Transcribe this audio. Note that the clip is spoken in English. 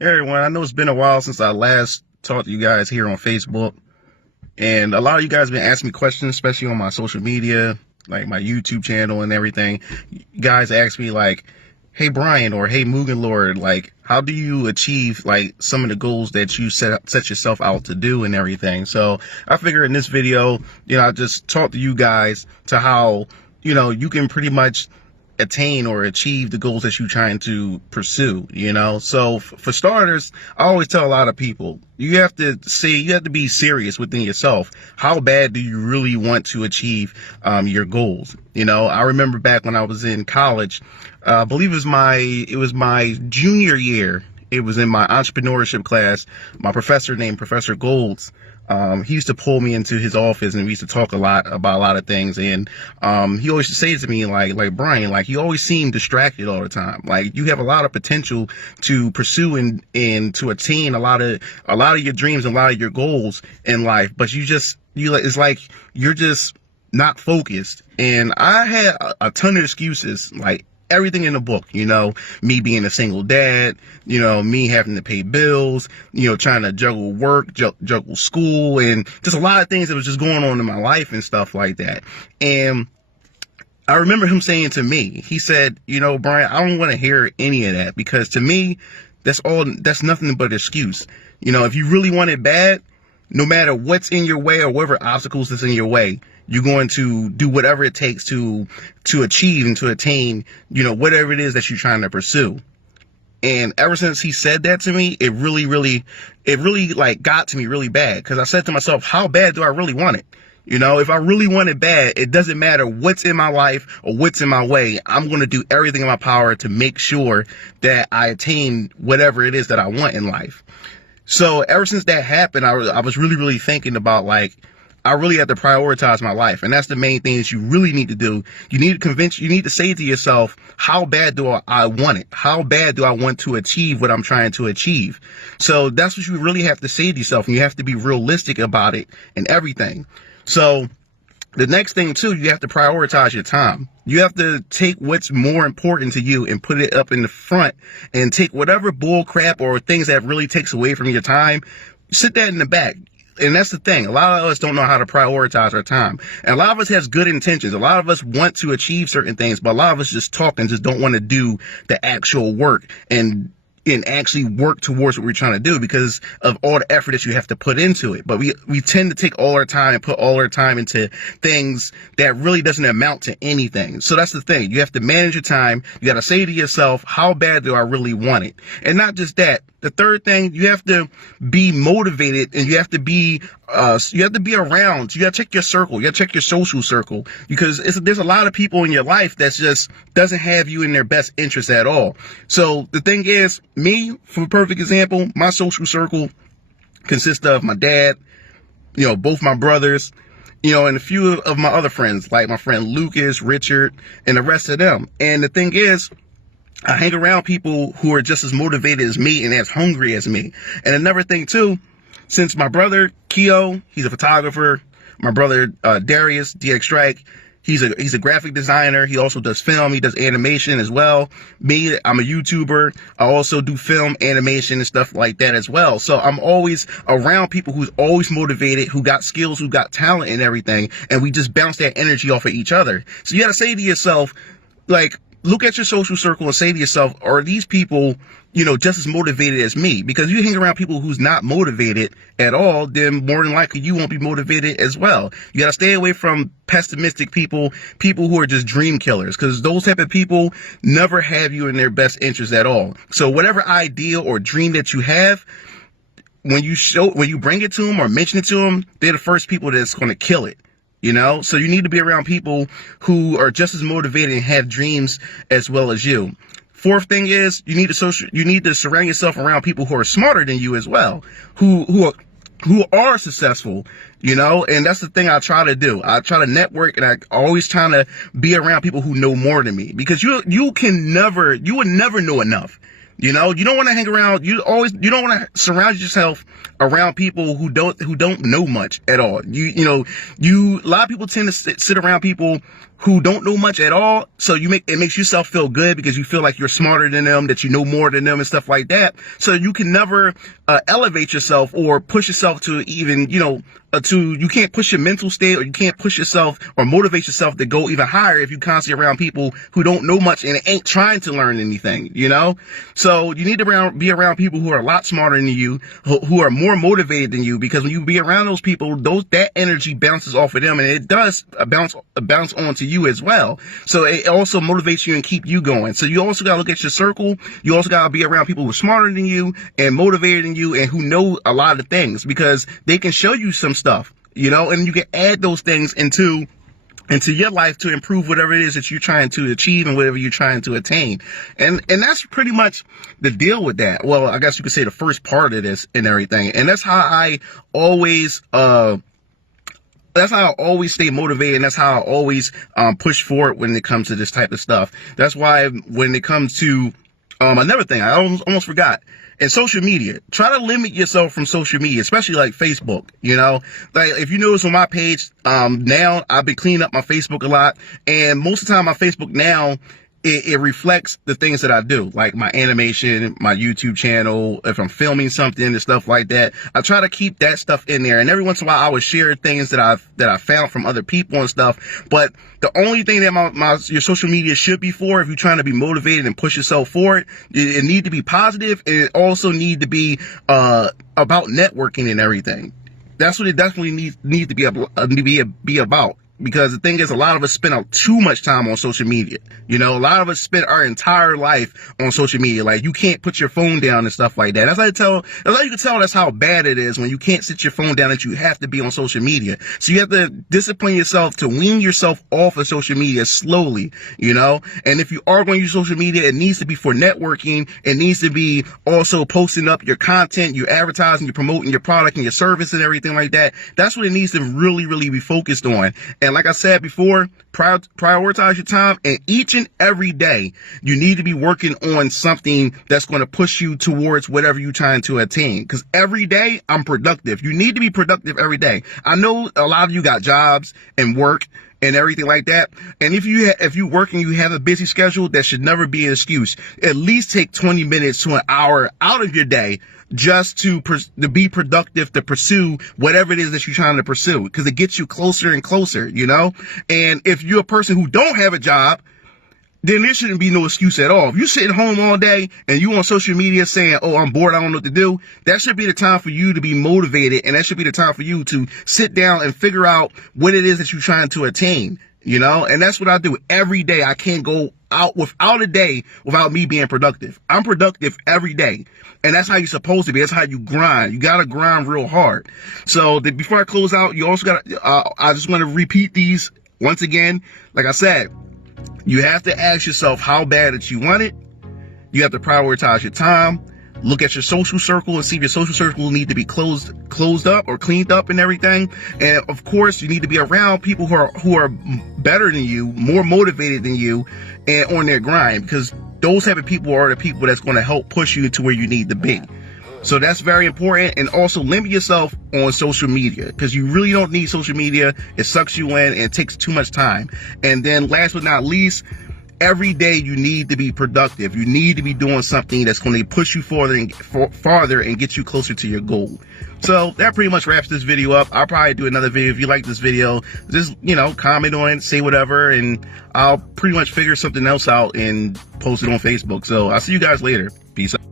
Hey everyone, I know it's been a while since I last talked to you guys here on Facebook, and a lot of you guys have been asking me questions, especially on my social media, like my YouTube channel and everything. You guys ask me like, hey Brian, or hey MugenLord, like, how do you achieve like some of the goals that you set yourself out to do and everything? So I figure in this video, I just talk to you guys to how, you can pretty much attain or achieve the goals that you're trying to pursue. So for starters, I always tell a lot of people, you have to be serious within yourself. How bad do you really want to achieve your goals? I remember back when I was in college, I believe it was my junior year. It was in my entrepreneurship class. My professor named Professor Golds, he used to pull me into his office and we used to talk about a lot of things. And he always say to me, like Brian, like, you always seem distracted all the time. Like, you have a lot of potential to pursue and to attain a lot of your dreams and a lot of your goals in life, but it's like you're just not focused. And I had a ton of excuses, like everything in the book, me being a single dad, me having to pay bills, trying to juggle work, juggle school, and just a lot of things that was just going on in my life and stuff like that. And I remember him saying to me, he said, Brian, I don't want to hear any of that, because to me, that's nothing but an excuse. If you really want it bad, no matter what's in your way or whatever obstacles that's in your way, you're going to do whatever it takes to achieve and to attain, whatever it is that you're trying to pursue. And ever since he said that to me, it really like got to me really bad, because I said to myself, how bad do I really want it? If I really want it bad, it doesn't matter what's in my life or what's in my way. I'm going to do everything in my power to make sure that I attain whatever it is that I want in life. So ever since that happened, I was really thinking about, like, I really have to prioritize my life. And that's the main thing that you really need to do. You need to say to yourself, how bad do I want it? How bad do I want to achieve what I'm trying to achieve? So that's what you really have to say to yourself, and you have to be realistic about it and everything. So the next thing too, you have to prioritize your time. You have to take what's more important to you and put it up in the front, and take whatever bull crap or things that really takes away from your time, sit that in the back. And that's the thing. A lot of us don't know how to prioritize our time. And a lot of us has good intentions. A lot of us want to achieve certain things, but a lot of us just talk and just don't want to do the actual work and actually work towards what we're trying to do, because of all the effort that you have to put into it. But we tend to take all our time and put all our time into things that really doesn't amount to anything. So that's the thing. You have to manage your time. You got to say to yourself, how bad do I really want it? And not just that. The third thing, you have to be motivated, and you have to be around. You got to check your circle. You got to check your social circle, because there's a lot of people in your life that just doesn't have you in their best interest at all. So the thing is, me, for a perfect example, my social circle consists of my dad, both my brothers, and a few of my other friends, like my friend Lucas, Richard, and the rest of them. And the thing is, I hang around people who are just as motivated as me and as hungry as me. And another thing too, since my brother Keo, he's a photographer, my brother Darius DX Strike, he's a graphic designer. He also does film. He does animation as well. Me, I'm a YouTuber. I also do film, animation, and stuff like that as well. So I'm always around people who's always motivated, who got skills, who got talent and everything. And we just bounce that energy off of each other. So you got to say to yourself, like, look at your social circle and say to yourself, are these people, just as motivated as me? Because you hang around people who's not motivated at all, then more than likely you won't be motivated as well. You got to stay away from pessimistic people who are just dream killers, because those type of people never have you in their best interest at all. So whatever idea or dream that you have, when you bring it to them or mention it to them, they're the first people that's going to kill it. So you need to be around people who are just as motivated and have dreams as well as you. Fourth thing is, you need to surround yourself around people who are smarter than you as well, who are successful, and that's the thing I try to do. I try to network, and I always trying to be around people who know more than me, because you would never know enough. You don't want to hang around. You don't want to surround yourself around people who don't know much at all. A lot of people tend to sit around people who don't know much at all. So it makes yourself feel good because you feel like you're smarter than them, that you know more than them and stuff like that. So you can never elevate yourself or push yourself to even, you can't push your mental state, or you can't push yourself or motivate yourself to go even higher if you constantly around people who don't know much and ain't trying to learn anything, So you need to be around people who are a lot smarter than you, who are more motivated than you, because when you be around those people, that energy bounces off of them, and it does bounce onto you as well. So it also motivates you and keep you going. So you also got to look at your circle. You also got to be around people who are smarter than you and motivated than you and who know a lot of things, because they can show you some stuff, and you can add those things into your life to improve whatever it is that you're trying to achieve and whatever you're trying to attain. And that's pretty much the deal with that. Well, I guess you could say the first part of this and everything. And that's how I always, stay motivated, and that's how I always push forward when it comes to this type of stuff. That's why when it comes to another thing, I almost forgot. And social media, try to limit yourself from social media, especially like Facebook, like if you notice on my page, now I've been cleaning up my Facebook a lot, and most of the time my Facebook now, it reflects the things that I do, like my animation, my YouTube channel, if I'm filming something and stuff like that. I try to keep that stuff in there, and every once in a while I would share things that I found from other people and stuff. But the only thing that your social media should be for, if you're trying to be motivated and push yourself forward, it need to be positive, and it also need to be about networking and everything. That's what it definitely needs to be about. Because the thing is, a lot of us spend out too much time on social media. A lot of us spend our entire life on social media. Like, you can't put your phone down and stuff like that. That's how you can tell that's how bad it is when you can't sit your phone down, that you have to be on social media. So you have to discipline yourself to wean yourself off of social media slowly, And if you are going to use social media, it needs to be for networking. It needs to be also posting up your content, your advertising, you're promoting your product and your service and everything like that. That's what it needs to really, really be focused on. And like I said before, prioritize your time, and each and every day you need to be working on something that's going to push you towards whatever you're trying to attain. Because every day I'm productive. You need to be productive every day. I know a lot of you got jobs and work and everything like that. And if you work and you have a busy schedule, that should never be an excuse. At least take 20 minutes to an hour out of your day just to be productive, to pursue whatever it is that you're trying to pursue, because it gets you closer and closer, And if you're a person who don't have a job, then there shouldn't be no excuse at all. If you're sitting home all day and you on social media saying, "Oh, I'm bored, I don't know what to do," that should be the time for you to be motivated, and that should be the time for you to sit down and figure out what it is that you're trying to attain, And that's what I do every day. I can't go out without a day without me being productive. I'm productive every day, and that's how you're supposed to be. That's how you grind. You gotta grind real hard. So before I close out, you also gotta, I just want to repeat these once again. Like I said, you have to ask yourself how bad that you want it. You have to prioritize your time. Look at your social circle and see if your social circle will need to be closed up or cleaned up and everything. And of course, you need to be around people who are better than you, more motivated than you, and on their grind, because those type of people are the people that's going to help push you to where you need to be. So that's very important. And also limit yourself on social media, because you really don't need social media. It sucks you in and it takes too much time. And then last but not least, every day you need to be productive. You need to be doing something that's going to push you farther and get you closer to your goal. So that pretty much wraps this video up. I'll probably do another video. If you like this video, just, comment on it, say whatever, and I'll pretty much figure something else out and post it on Facebook. So I'll see you guys later. Peace out.